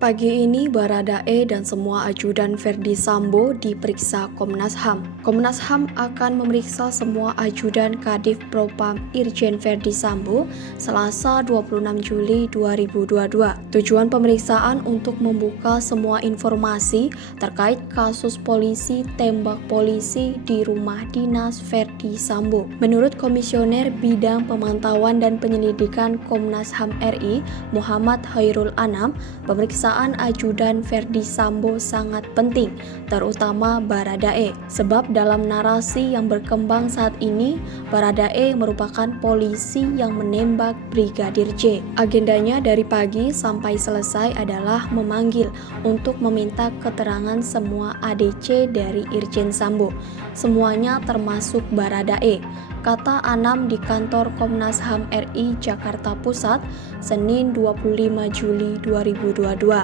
Pagi ini Baradae dan semua ajudan Verdi Sambo diperiksa Komnas HAM. Komnas HAM akan memeriksa semua ajudan Kadif Propam Irjen Verdi Sambo Selasa 26 Juli 2022. Tujuan pemeriksaan untuk membuka semua informasi terkait kasus polisi tembak polisi di rumah dinas Verdi Sambo. Menurut Komisioner Bidang Pemantauan dan Penyelidikan Komnas HAM RI, Muhammad Khairul Anam, pemeriksaan ajudan Verdi Sambo sangat penting, terutama Baradae, sebab dalam narasi yang berkembang saat ini, Baradae merupakan polisi yang menembak Brigadir J. Agendanya dari pagi sampai selesai adalah memanggil untuk meminta keterangan semua ADC dari Irjen Sambo, semuanya termasuk Baradae, kata Anam di kantor Komnas HAM RI Jakarta Pusat, Senin 25 Juli 2022.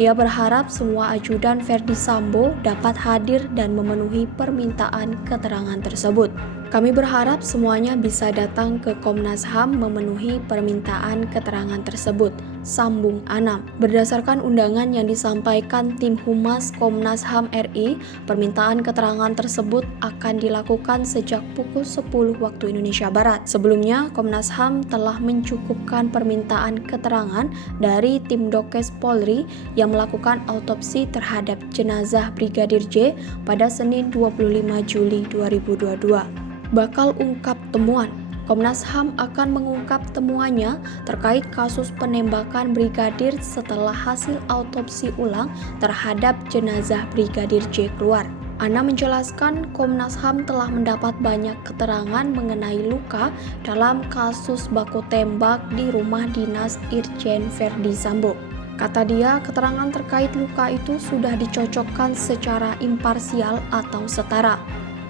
Ia berharap semua ajudan Verdi Sambo dapat hadir dan memenuhi permintaan keterangan tersebut. Kami berharap semuanya bisa datang ke Komnas HAM memenuhi permintaan keterangan tersebut, sambung Anam. Berdasarkan undangan yang disampaikan tim Humas Komnas HAM RI, permintaan keterangan tersebut akan dilakukan sejak pukul 10 waktu Indonesia Barat. Sebelumnya, Komnas HAM telah mencukupkan permintaan keterangan dari tim Dokes Polri yang melakukan autopsi terhadap jenazah Brigadir J pada Senin 25 Juli 2022. Bakal ungkap temuan. Komnas HAM akan mengungkap temuannya terkait kasus penembakan Brigadir setelah hasil autopsi ulang terhadap jenazah Brigadir J keluar. Ana menjelaskan Komnas HAM telah mendapat banyak keterangan mengenai luka dalam kasus baku tembak di rumah dinas Irjen Verdi Sambo. Kata dia, keterangan terkait luka itu sudah dicocokkan secara imparsial atau setara.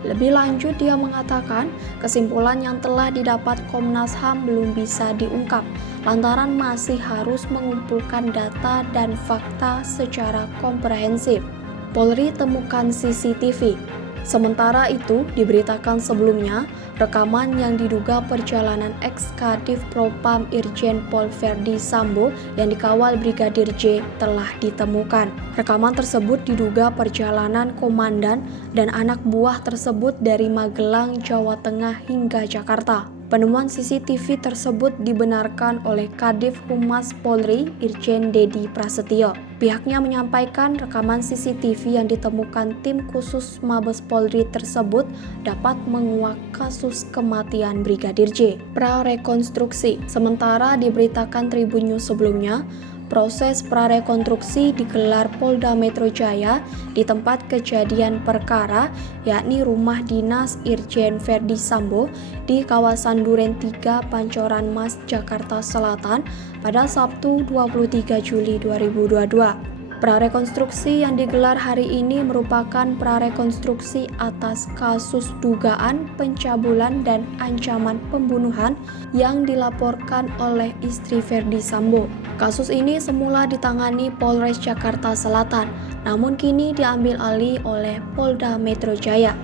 Lebih lanjut, dia mengatakan kesimpulan yang telah didapat Komnas HAM belum bisa diungkap lantaran masih harus mengumpulkan data dan fakta secara komprehensif. Polri temukan CCTV. Sementara itu, diberitakan sebelumnya, rekaman yang diduga perjalanan ex-Kadif Propam Irjen Pol Verdi Sambo yang dikawal Brigadir J telah ditemukan. Rekaman tersebut diduga perjalanan komandan dan anak buah tersebut dari Magelang, Jawa Tengah hingga Jakarta. Penemuan CCTV tersebut dibenarkan oleh Kadif Humas Polri Irjen Dedi Prasetyo. Pihaknya menyampaikan rekaman CCTV yang ditemukan tim khusus Mabes Polri tersebut dapat menguak kasus kematian Brigadir J. Prarekonstruksi. Sementara diberitakan Tribun News sebelumnya, proses prarekonstruksi digelar Polda Metro Jaya di tempat kejadian perkara, yakni rumah dinas Irjen Verdi Sambo di kawasan Duren 3, Pancoran Mas, Jakarta Selatan pada Sabtu 23 Juli 2022. Prarekonstruksi yang digelar hari ini merupakan prarekonstruksi atas kasus dugaan pencabulan dan ancaman pembunuhan yang dilaporkan oleh istri Verdi Sambo. Kasus ini semula ditangani Polres Jakarta Selatan, namun kini diambil alih oleh Polda Metro Jaya.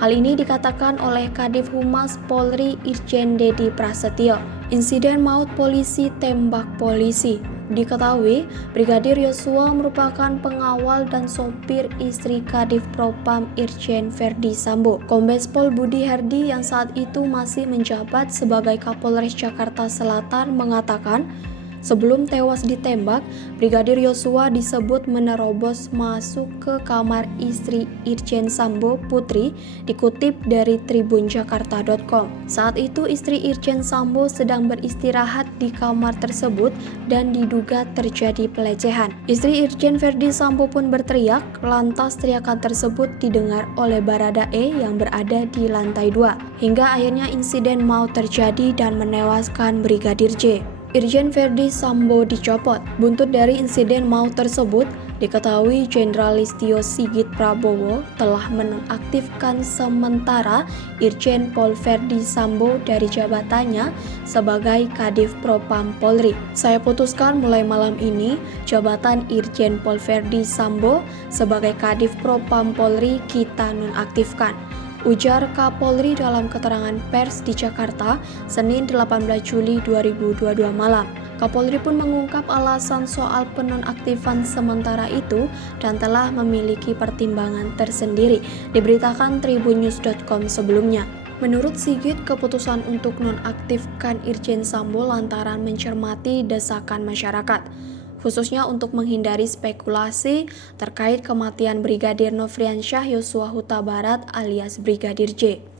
Hal ini dikatakan oleh Kadif Humas Polri Irjen Dedi Prasetyo. Insiden maut polisi tembak polisi. Diketahui, Brigadir Yosua merupakan pengawal dan sopir istri Kadif Propam Irjen Verdi Sambo. Kombes Pol Budi Herdi yang saat itu masih menjabat sebagai Kapolres Jakarta Selatan mengatakan, sebelum tewas ditembak, Brigadir Yosua disebut menerobos masuk ke kamar istri Irjen Sambo Putri, dikutip dari tribunjakarta.com. Saat itu istri Irjen Sambo sedang beristirahat di kamar tersebut dan diduga terjadi pelecehan. Istri Irjen Verdi Sambo pun berteriak, lantas teriakan tersebut didengar oleh Baradae yang berada di lantai 2. Hingga akhirnya insiden maut terjadi dan menewaskan Brigadir J. Irjen Verdi Sambo dicopot. Buntut dari insiden maut tersebut, diketahui Jenderal Listio Sigit Prabowo telah menonaktifkan sementara Irjen Pol Verdi Sambo dari jabatannya sebagai Kadif Propam Polri. Saya putuskan mulai malam ini, jabatan Irjen Pol Verdi Sambo sebagai Kadif Propam Polri kita nonaktifkan, ujar Kapolri dalam keterangan pers di Jakarta, Senin 18 Juli 2022 malam. Kapolri pun mengungkap alasan soal penonaktifan sementara itu dan telah memiliki pertimbangan tersendiri, diberitakan tribunnews.com sebelumnya. Menurut Sigit, keputusan untuk nonaktifkan Irjen Sambo lantaran mencermati desakan masyarakat, khususnya untuk menghindari spekulasi terkait kematian Brigadir Nofriansyah Yosua Huta Barat alias Brigadir J.